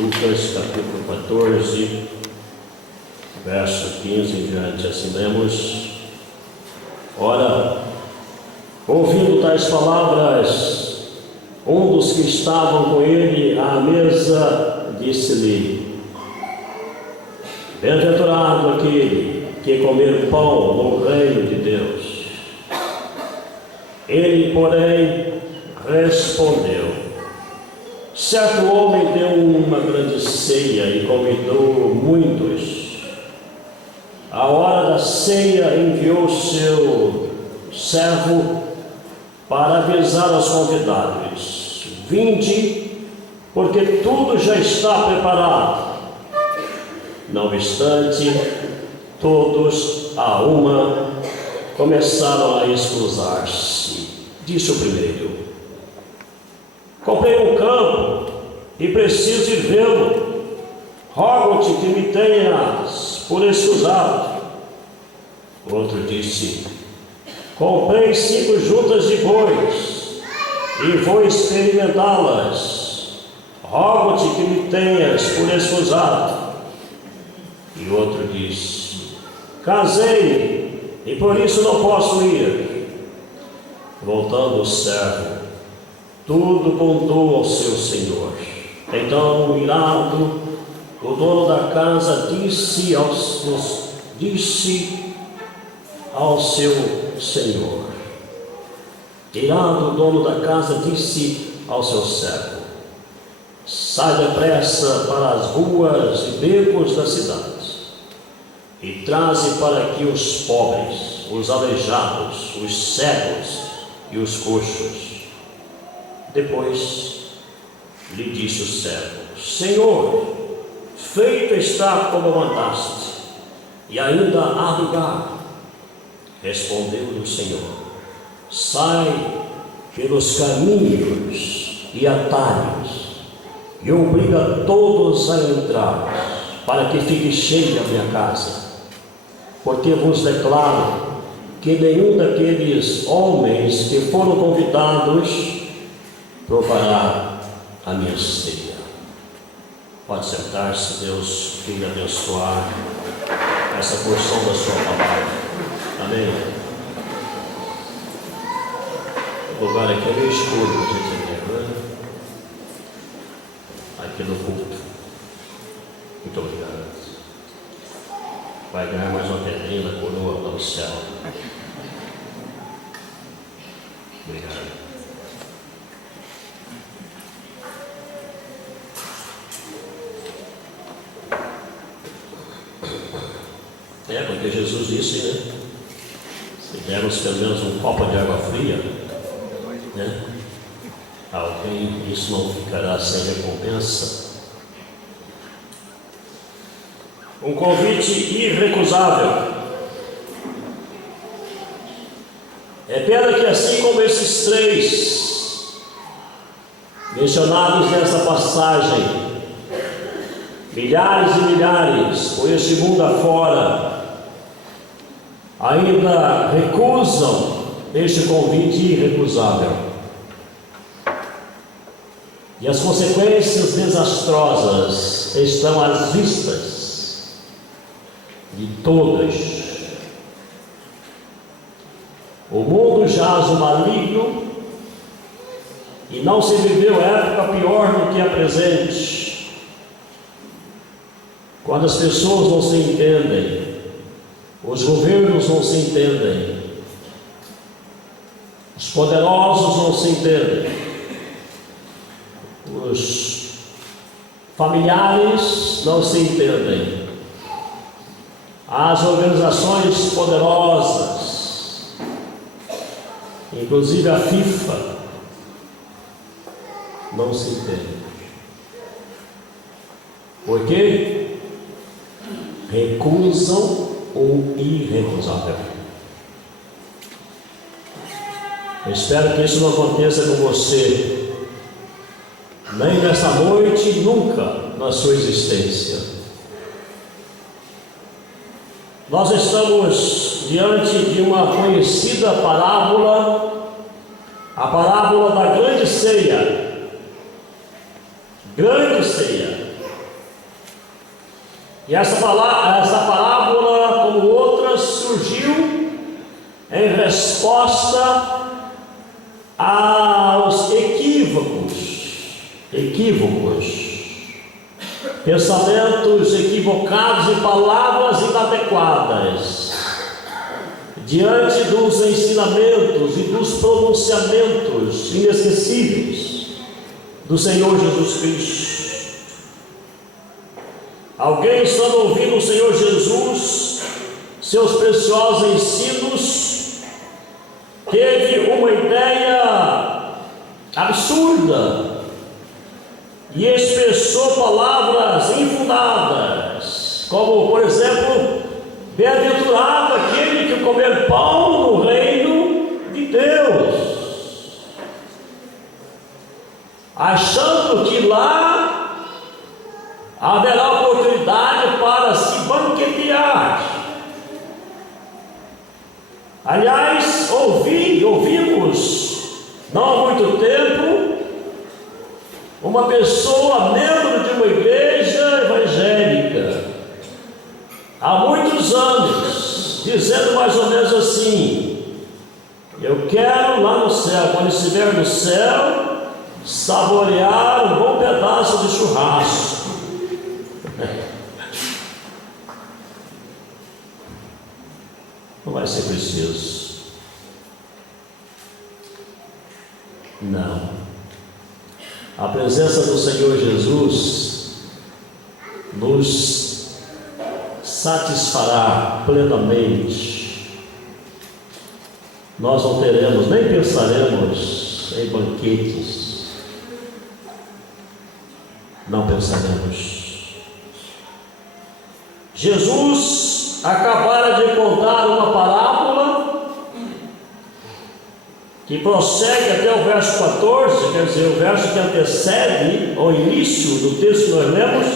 Lucas capítulo 14, verso 15 em diante, assim lemos: Ora, ouvindo tais palavras, um dos que estavam com ele à mesa disse-lhe: Bem-aventurado aquele que comer pão no reino de Deus. Ele, porém, respondeu: Certo homem deu uma grande ceia e convidou muitos. À hora da ceia enviou seu servo para avisar aos convidados: Vinde, porque tudo já está preparado. Não obstante, todos a uma começaram a escusar-se. Disse o primeiro: Comprei um campo e preciso ir vê-lo. Rogo-te que me tenhas por escusado. Outro disse: Comprei 5 juntas de bois e vou experimentá-las. Rogo-te que me tenhas por escusado. E outro disse: Casei e por isso não posso ir. Voltando o servo, tudo contou ao seu senhor. Então, irado, o dono da casa disse ao seu senhor. Irado, o dono da casa disse ao seu servo: Sai depressa para as ruas e becos da cidade e traze para aqui os pobres, os aleijados, os cegos e os coxos. Depois lhe disse o servo: Senhor, feito está como mandaste, e ainda há lugar. Respondeu-lhe o Senhor: Sai pelos caminhos e atalhos, e obriga todos a entrar, para que fique cheia a minha casa. Porque vos declaro que nenhum daqueles homens que foram convidados provará a minha ceia. Pode sentar-se. Deus queira abençoar essa porção da sua palavra. Amém. O lugar aqui é meio escuro, a gente vê, né? Aqui no culto. Muito obrigado. Vai ganhar mais uma pedrinha na coroa lá no céu. Obrigado. Porque Jesus disse, né? Se dermos pelo menos um copo de água fria, né? Alguém, isso não ficará sem recompensa. Um convite irrecusável. É pena que, assim como esses 3 mencionados nessa passagem, milhares e milhares, por este mundo afora, ainda recusam este convite irrecusável. E as consequências desastrosas estão às vistas de todos. O mundo jaz o maligno e não se viveu época pior do que a presente, quando as pessoas não se entendem, os governos não se entendem, os poderosos não se entendem, os familiares não se entendem, as organizações poderosas, inclusive a FIFA, não se entendem. Por quê? Recusam o irrecusável. Eu espero que isso não aconteça com você, nem nessa noite, nunca na sua existência. Nós estamos diante de uma conhecida parábola, a parábola da grande ceia. Grande ceia. E essa parábola, como outras, surgiu em resposta aos equívocos, pensamentos equivocados e palavras inadequadas diante dos ensinamentos e dos pronunciamentos inesquecíveis do Senhor Jesus Cristo. Alguém estando ouvindo o Senhor Jesus, seus preciosos ensinos, teve uma ideia absurda e expressou palavras infundadas, como, por exemplo, bem-aventurado aquele que comer pão no reino de Deus, achando que lá haverá oportunidade para se banquetear. Aliás, ouvimos, não há muito tempo, uma pessoa, membro de uma igreja evangélica, há muitos anos, dizendo mais ou menos assim: eu quero lá no céu, quando estiver no céu, saborear um bom pedaço de churrasco. Não vai ser preciso. Não. A presença do Senhor Jesus nos satisfará plenamente. Nós não teremos, nem pensaremos em banquetes. Não pensaremos. Jesus acabara de contar uma parábola que prossegue até o verso 14, quer dizer, o verso que antecede ao início do texto que nós lemos.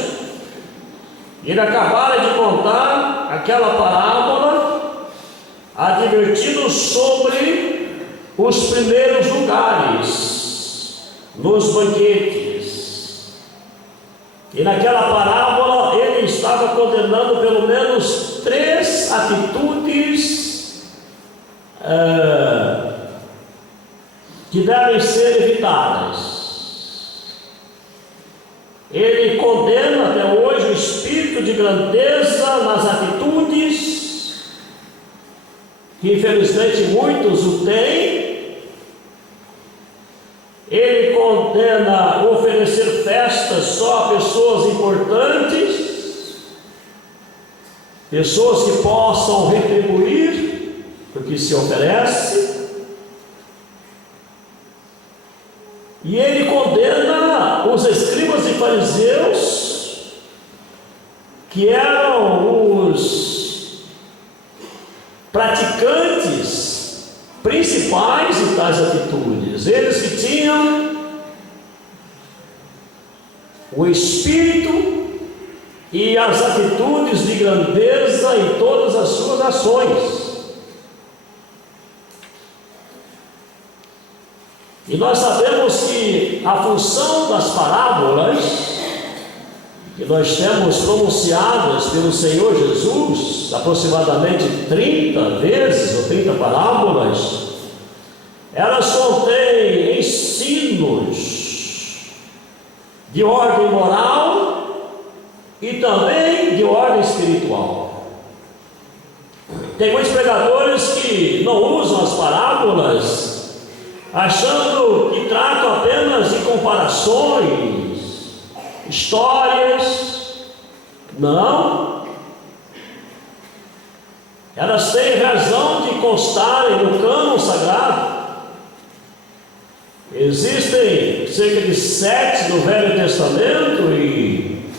Ele acabara de contar aquela parábola, advertindo sobre os primeiros lugares nos banquetes. E naquela parábola ele estava condenando pelo menos 3 atitudes que devem ser evitadas. Ele condena até hoje o espírito de grandeza nas atitudes, que infelizmente muitos o têm. Ele condena oferecer festas só a pessoas importantes, pessoas que possam retribuir o que se oferece. E ele condena os escribas e fariseus, que eram os praticantes principais de tais atitudes. Eles que tinham o espírito e as atitudes de grandeza em todas as suas ações. E nós sabemos que a função das parábolas que nós temos pronunciadas pelo Senhor Jesus, aproximadamente 30 vezes ou 30 parábolas, elas contêm ensinos de ordem moral e também de ordem espiritual. Tem muitos pregadores que não usam as parábolas achando que tratam apenas de comparações, histórias. Não, elas têm razão de constarem no cânon sagrado. Existem cerca de 7 no Velho Testamento e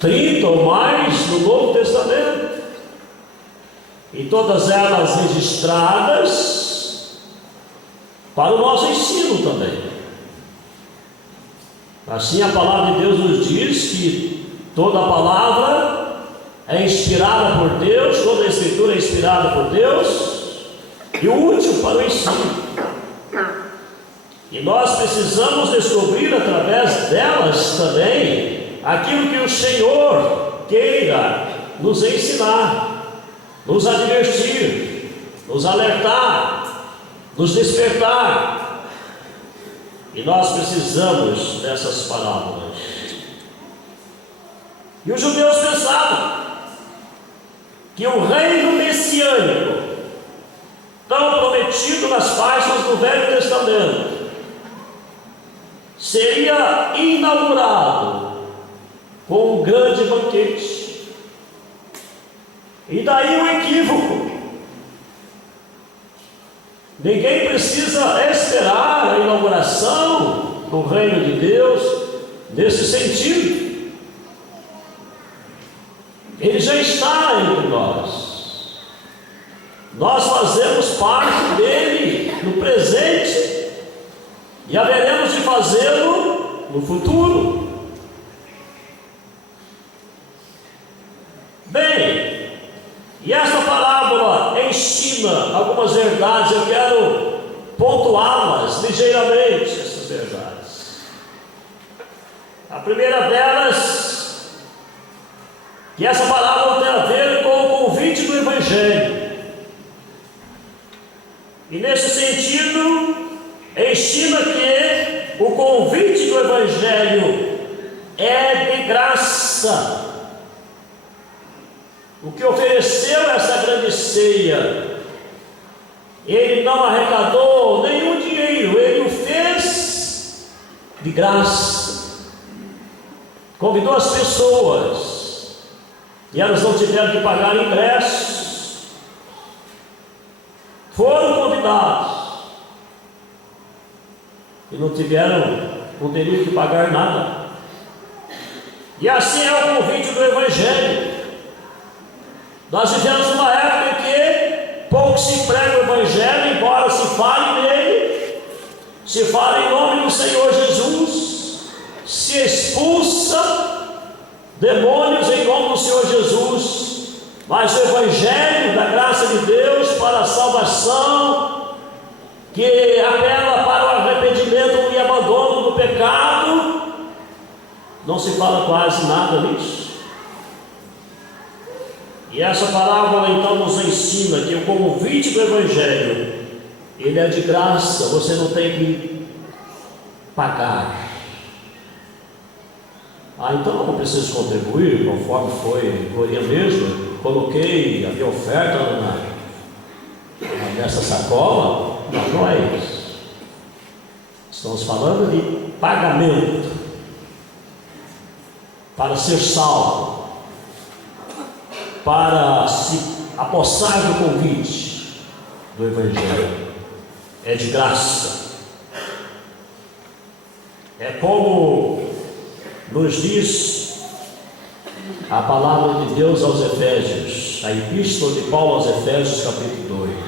30 ou mais no Novo Testamento, e todas elas registradas para o nosso ensino também. Assim a palavra de Deus nos diz que toda a palavra é inspirada por Deus, toda a escritura é inspirada por Deus e útil para o ensino. E nós precisamos descobrir através delas também aquilo que o Senhor queira nos ensinar, nos advertir, nos alertar, nos despertar. E nós precisamos dessas parábolas. E os judeus pensavam que o reino messiânico, tão prometido nas páginas do Velho Testamento, seria inaugurado com um grande banquete. E daí o equívoco. Ninguém precisa esperar a inauguração do reino de Deus nesse sentido. Ele já está entre nós. Nós fazemos parte dele no presente e haveremos de fazê-lo no futuro. Bem, e esta parábola ensina algumas verdades. Eu quero pontuá-las ligeiramente, essas verdades. A primeira delas, que essa parábola tem a ver com o convite do Evangelho. E nesse sentido, ensina que o convite do Evangelho é de graça. O que ofereceu essa grande ceia, ele não arrecadou nenhum dinheiro, ele o fez de graça. Convidou as pessoas, e elas não tiveram que pagar ingressos, foram convidados, e não poderiam que pagar nada. E assim é o convite do Evangelho. Nós vivemos uma época em que pouco se prega o Evangelho, embora se fale nele, se fala em nome do Senhor Jesus, se expulsa demônios em nome do Senhor Jesus, mas o Evangelho da graça de Deus para a salvação, que apela para o arrependimento e abandono do pecado, não se fala quase nada nisso. E essa parábola então nos ensina que o convite do Evangelho, ele é de graça, você não tem que pagar. Então eu não preciso contribuir, conforme foi gloria mesmo. Coloquei a minha oferta nessa sacola. Não é isso. Estamos falando de pagamento para ser salvo, para se apossar do convite do Evangelho. É de graça. É como nos diz a palavra de Deus aos Efésios, a epístola de Paulo aos Efésios, capítulo 2,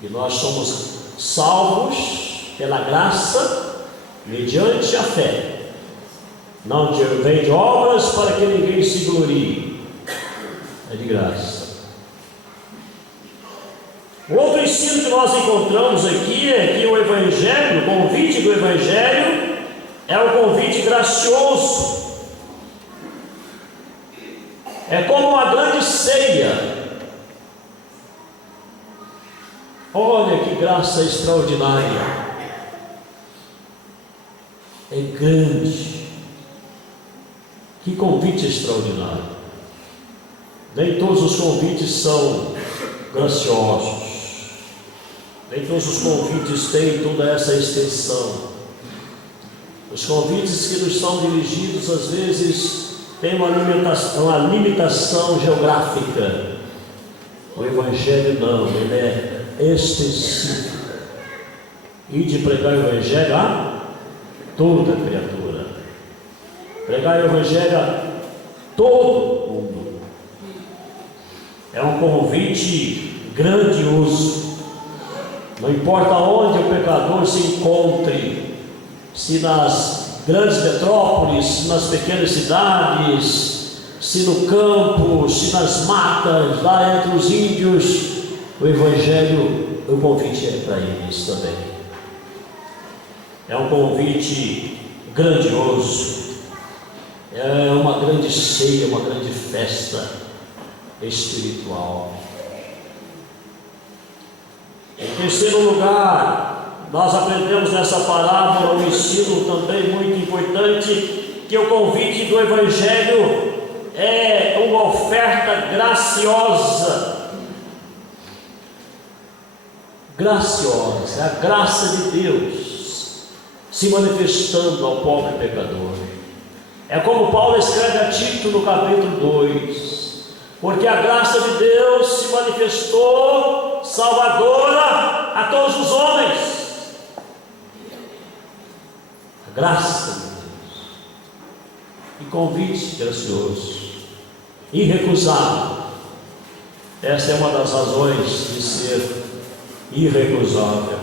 que nós somos salvos pela graça, mediante a fé, não vem de obras para que ninguém se glorie, é de graça. O outro ensino que nós encontramos aqui é que o Evangelho, o convite do Evangelho, é um convite gracioso. É como uma grande ceia. Olha que graça extraordinária. É grande. Que convite extraordinário. Nem todos os convites são graciosos. Nem todos os convites têm toda essa extensão. Os convites que nos são dirigidos, às vezes, têm uma limitação geográfica. O Evangelho não, ele é extensivo. E de pregar o Evangelho a toda criatura. Pregar o Evangelho a todo mundo. É um convite grandioso. Não importa onde o pecador se encontre, se nas grandes metrópoles, se nas pequenas cidades, se no campo, se nas matas, lá entre os índios, o Evangelho, o convite é para eles também. É um convite grandioso, é uma grande ceia, uma grande festa espiritual. Em terceiro lugar, nós aprendemos nessa parábola um ensino também muito importante, que o convite do Evangelho é uma oferta graciosa. Graciosa, é a graça de Deus se manifestando ao pobre pecador. É como Paulo escreve a Tito no capítulo 2: porque a graça de Deus se manifestou salvadora a todos os homens. A graça de Deus, e convite gracioso, irrecusável. Essa é uma das razões de ser irrecusável.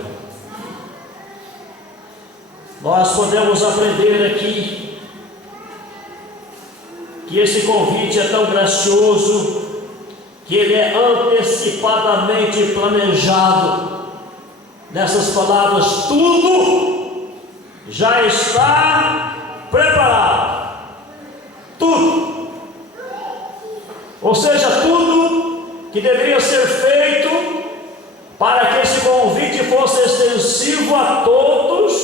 Nós podemos aprender aqui que esse convite é tão gracioso que ele é antecipadamente planejado. Nessas palavras, tudo já está preparado. Tudo. Ou seja, tudo que deveria ser feito para que esse convite fosse extensivo a todos,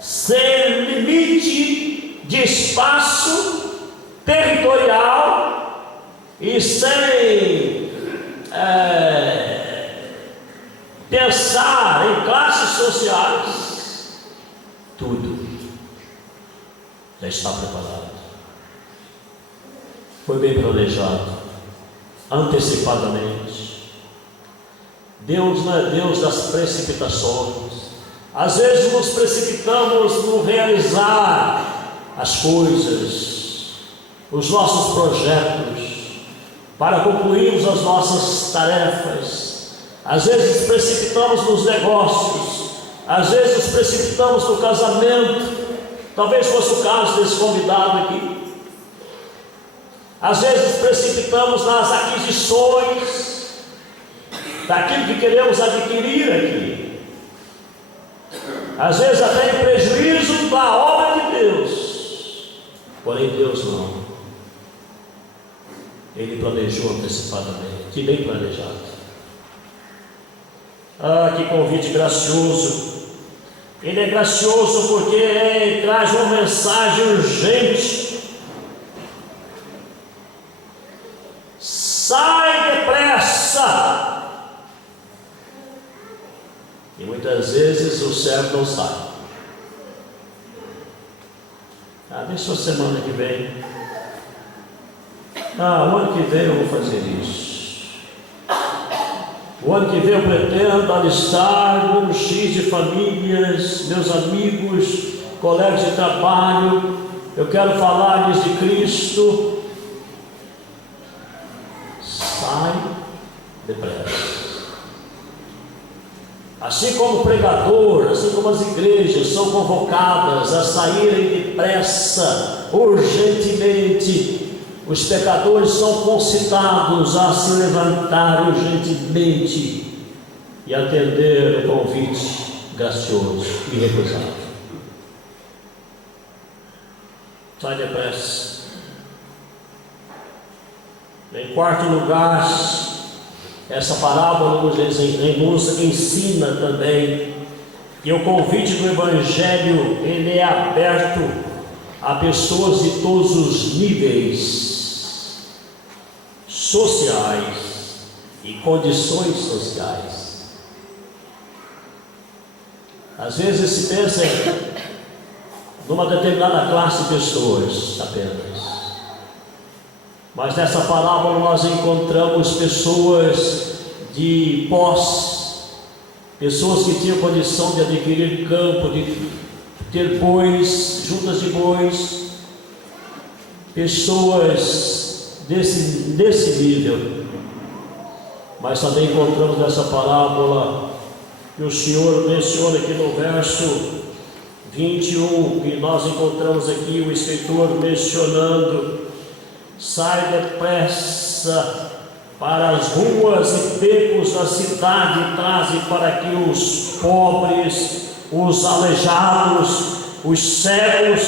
sem limite de espaço territorial e sem pensar em classes sociais. Tudo já está preparado, foi bem planejado, antecipadamente. Deus não é Deus das precipitações. Às vezes nos precipitamos no realizar as coisas, os nossos projetos, para concluirmos as nossas tarefas. Às vezes precipitamos nos negócios, às vezes nos precipitamos no casamento. Talvez fosse o caso desse convidado aqui. Às vezes precipitamos nas aquisições daquilo que queremos adquirir aqui, às vezes até em prejuízo da obra de Deus. Porém Deus não, Ele planejou antecipadamente, que bem planejado. Ah, que convite gracioso! Ele é gracioso porque traz uma mensagem urgente. Sai depressa! E muitas vezes o servo não sai. Deixa a semana que vem. O ano que vem eu vou fazer isso. O ano que vem eu pretendo alistar um X de famílias, meus amigos, colegas de trabalho. Eu quero falar-lhes de Cristo. Sai depressa. Assim como o pregador, assim como as igrejas são convocadas a saírem depressa, urgentemente, os pecadores são concitados a se levantar urgentemente e atender o convite gracioso e irrecusável. Sai depressa. Em quarto lugar, essa parábola nos ensina também que o convite do Evangelho ele é aberto a pessoas de todos os níveis sociais e condições sociais. Às vezes se pensa numa determinada classe de pessoas apenas. Mas nessa parábola nós encontramos pessoas de posse, pessoas que tinham condição de adquirir campo, de ter bois, juntas de bois, pessoas desse nível. Mas também encontramos nessa parábola que o Senhor menciona aqui no verso 21, que nós encontramos aqui o escritor mencionando: sai depressa para as ruas e becos da cidade e traze para que os pobres, os aleijados, os cegos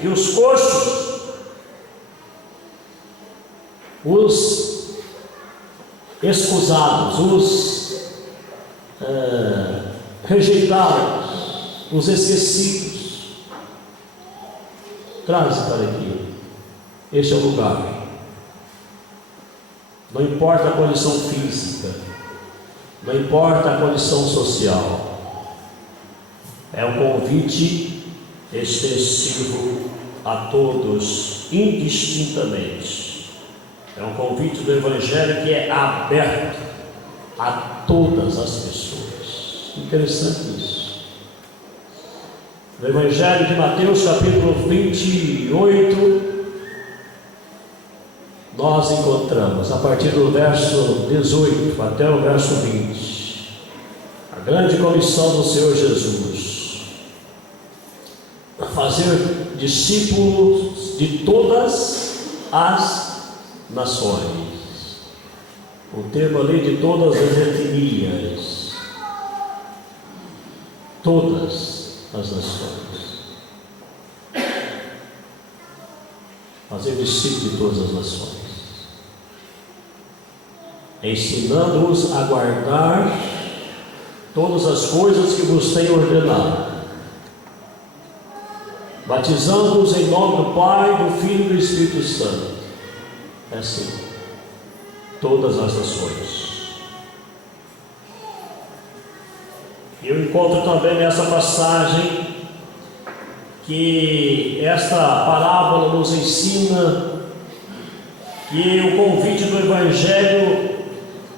e os coxos os escusados, os rejeitados, os esquecidos. Traz para aqui. Este é o lugar. Não importa a condição física, não importa a condição social, é um convite extensivo a todos, indistintamente. É um convite do Evangelho que é aberto a todas as pessoas. Interessante isso. No Evangelho de Mateus, capítulo 28, nós encontramos, a partir do verso 18 até o verso 20, a grande comissão do Senhor Jesus: fazer discípulos de todas as nações. O termo ali de todas as etnias, todas as nações. Fazer discípulos de todas as nações, ensinando-os a guardar todas as coisas que vos tenho ordenado, batizando-os em nome do Pai, do Filho e do Espírito Santo. É assim, todas as nações. Eu encontro também nessa passagem que esta parábola nos ensina que o convite do Evangelho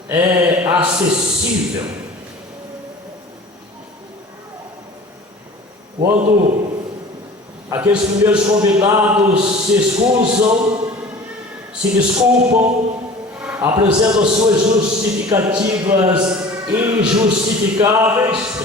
é acessível. Quando aqueles primeiros convidados se excusam, se desculpam, apresentam suas justificativas injustificáveis,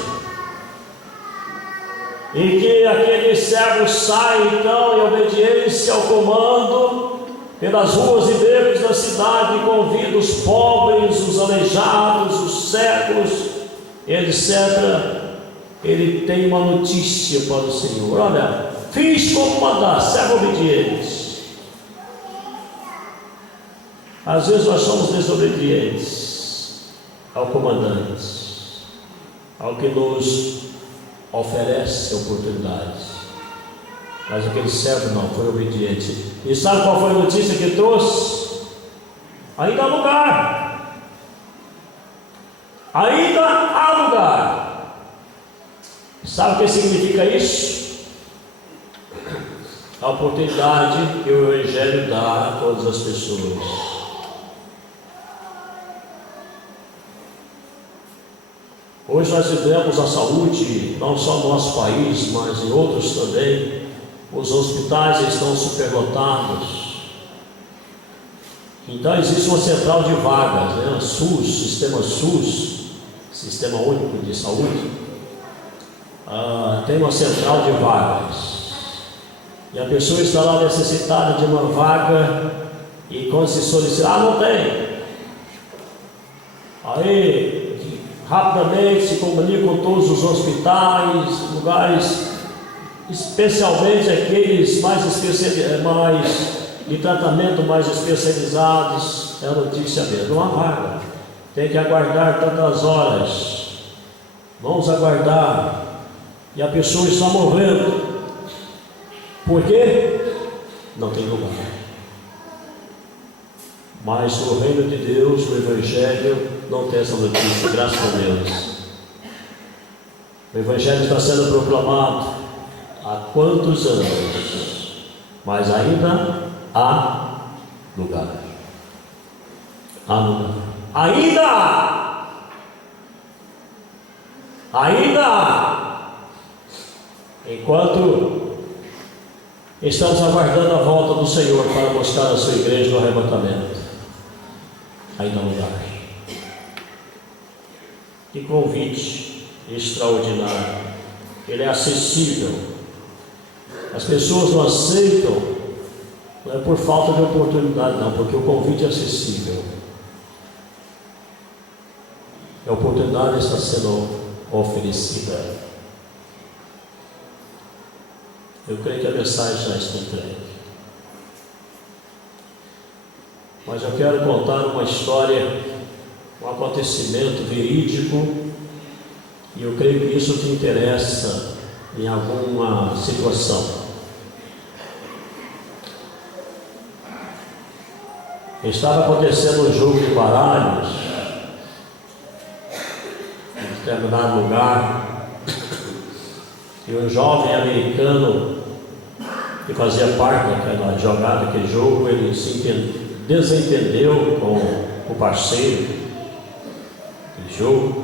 e que aquele servo sai então em obediência ao comando pelas ruas e becos da cidade, e convida os pobres, os aleijados, os cegos, etc. Ele tem uma notícia para o Senhor: olha, fiz como mandar, servo obediente. Às vezes nós somos desobedientes ao comandante, ao que nos oferece oportunidade. Mas aquele servo não, foi obediente. E sabe qual foi a notícia que trouxe? Ainda há lugar. Ainda há lugar. Sabe o que significa isso? A oportunidade que o Evangelho dá a todas as pessoas. Hoje nós vivemos a saúde, não só no nosso país, mas em outros também. Os hospitais estão superlotados. Então existe uma central de vagas, né? SUS, Sistema Único de Saúde, tem uma central de vagas. E a pessoa está lá necessitada de uma vaga, e quando se solicita, não tem. Aí rapidamente se comunica com todos os hospitais, lugares, especialmente aqueles mais de tratamento mais especializados. É a notícia mesmo, não há vaga, tem que aguardar tantas horas, vamos aguardar, e a pessoa está morrendo. Por quê? Não tem lugar. Mas no reino de Deus, no Evangelho, não tem essa notícia, graças a Deus. O Evangelho está sendo proclamado há quantos anos, mas ainda há lugar. Há lugar. Ainda há. Ainda há. Enquanto estamos aguardando a volta do Senhor para buscar a sua igreja no arrebatamento, ainda há lugar. Que convite extraordinário. Ele é acessível. As pessoas não aceitam, não é por falta de oportunidade, não, porque o convite é acessível. A oportunidade está sendo oferecida. Eu creio que a mensagem já está entregue. mas eu quero contar uma história, um acontecimento verídico, e eu creio que isso te interessa em alguma situação. Estava acontecendo um jogo de baralhos em determinado lugar, e um jovem americano que fazia parte daquela jogada, daquele jogo, ele se desentendeu com o parceiro do jogo,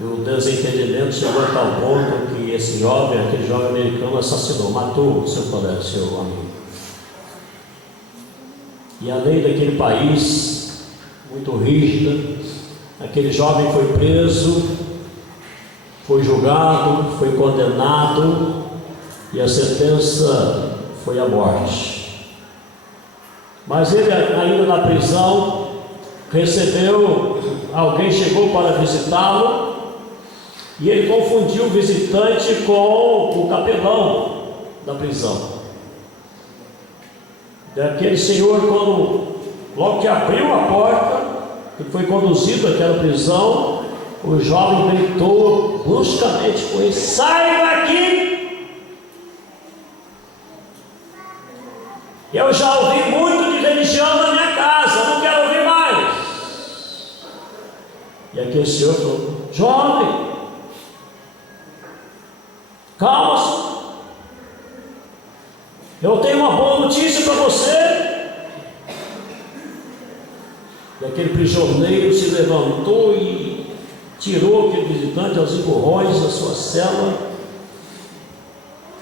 e o desentendimento chegou a tal ponto que esse jovem, aquele jovem americano, assassinou, matou o seu colega, seu amigo. E a lei daquele país, muito rígida, aquele jovem foi preso, foi julgado, foi condenado, e a sentença foi a morte. Mas ele, ainda na prisão, alguém chegou para visitá-lo, e ele confundiu o visitante com o capelão da prisão. Daquele senhor, logo que abriu a porta, que foi conduzido àquela prisão, o jovem gritou bruscamente com ele: sai daqui! Eu já ouvi muito de religião na minha casa, não quero ouvir mais. E aquele senhor falou: jovem, calma-se. Eu tenho uma boa notícia para você. E aquele prisioneiro se levantou e tirou aquele visitante aos empurrões da sua cela,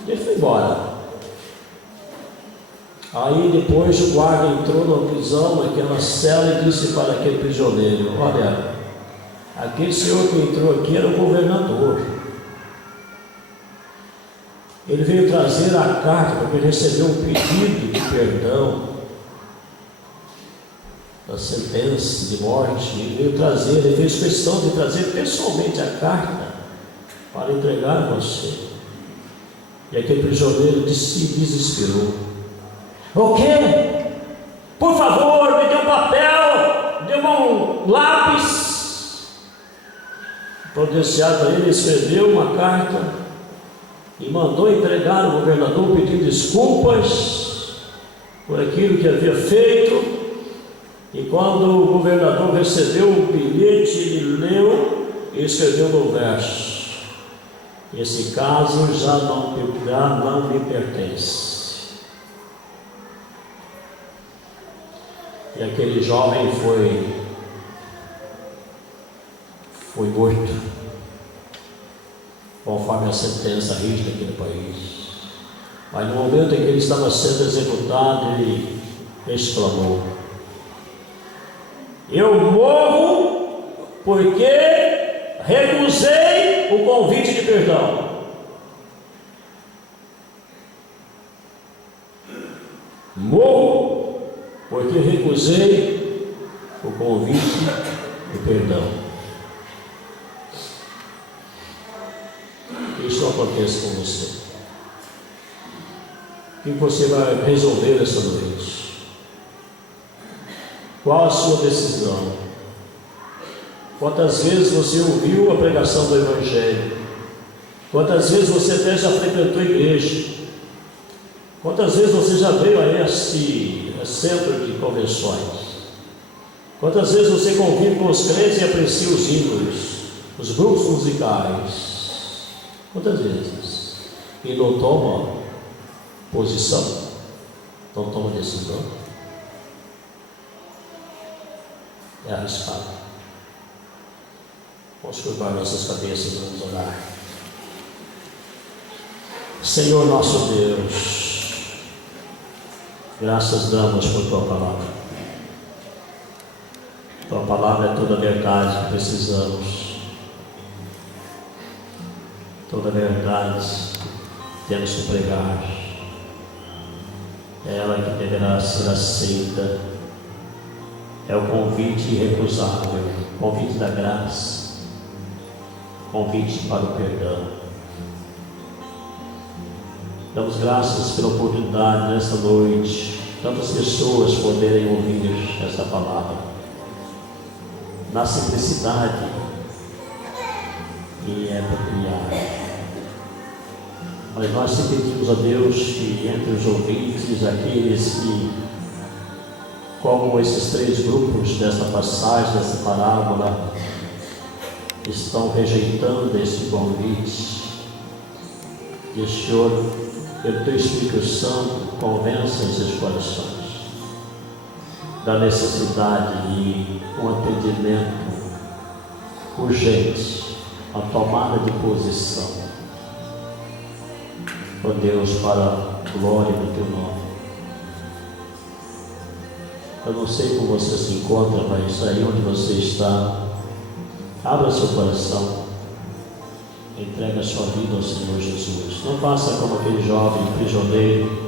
e ele foi embora. Aí depois o guarda entrou na prisão, naquela cela, e disse para aquele prisioneiro: olha, aquele senhor que entrou aqui era o governador. Ele veio trazer a carta porque ele recebeu um pedido de perdão da sentença de morte. Ele fez questão de trazer pessoalmente a carta para entregar a você. E aquele prisioneiro se desesperou: o quê? Por favor, me dê um papel, dê um lápis. Providenciado a ele, escreveu uma carta e mandou entregar ao governador, pedindo desculpas por aquilo que havia feito. E quando o governador recebeu o bilhete, ele leu e escreveu no verso: esse caso já não me pertence. E aquele jovem foi morto, conforme a sentença rígida aqui no país. Mas no momento em que ele estava sendo executado, ele exclamou: eu morro porque recusei o convite de perdão. Morro porque recusei o convite de perdão. Isso acontece com você. O que você vai resolver essa noite? Qual a sua decisão? Quantas vezes você ouviu a pregação do Evangelho? Quantas vezes você até já frequentou a igreja? Quantas vezes você já veio a este centro de convenções? Quantas vezes você convive com os crentes e aprecia os ídolos, os grupos musicais? Quantas vezes? E não toma posição? Não toma decisão? É arriscado. Vamos curvar nossas cabeças e vamos orar. Senhor nosso Deus, graças damos por Tua palavra. Tua palavra é toda a verdade que precisamos. Toda a verdade que temos que pregar. É ela que deverá ser aceita. É o convite irrecusável, convite da graça, convite para o perdão. Damos graças pela oportunidade nesta noite, tantas pessoas poderem ouvir esta palavra na simplicidade que é peculiar. Mas nós te pedimos a Deus que entre os ouvintes, aqueles que, como esses 3 grupos desta passagem, desta parábola, estão rejeitando este convite, que o Senhor, pelo Teu Espírito Santo, convença esses corações da necessidade de um atendimento urgente, a tomada de posição, ó Deus, para a glória do Teu nome. Eu não sei como você se encontra, mas aí onde você está, abra seu coração, entregue a sua vida ao Senhor Jesus. Não faça como aquele jovem prisioneiro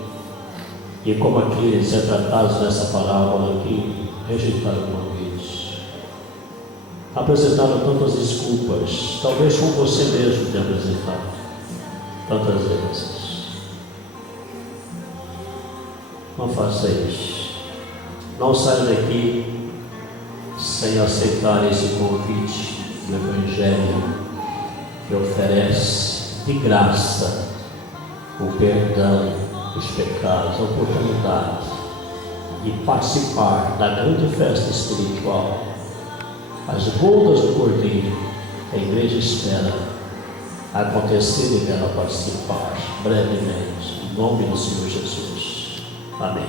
e como aqueles retratados nessa parábola que rejeitaram o convite, apresentaram tantas desculpas, talvez com você mesmo tenha apresentado tantas vezes. Não faça isso. Não saia daqui sem aceitar esse convite do Evangelho que oferece de graça o perdão dos pecados, a oportunidade de participar da grande festa espiritual, as bodas do Cordeiro. A igreja espera acontecer e dela participar brevemente, em nome do Senhor Jesus. Amém.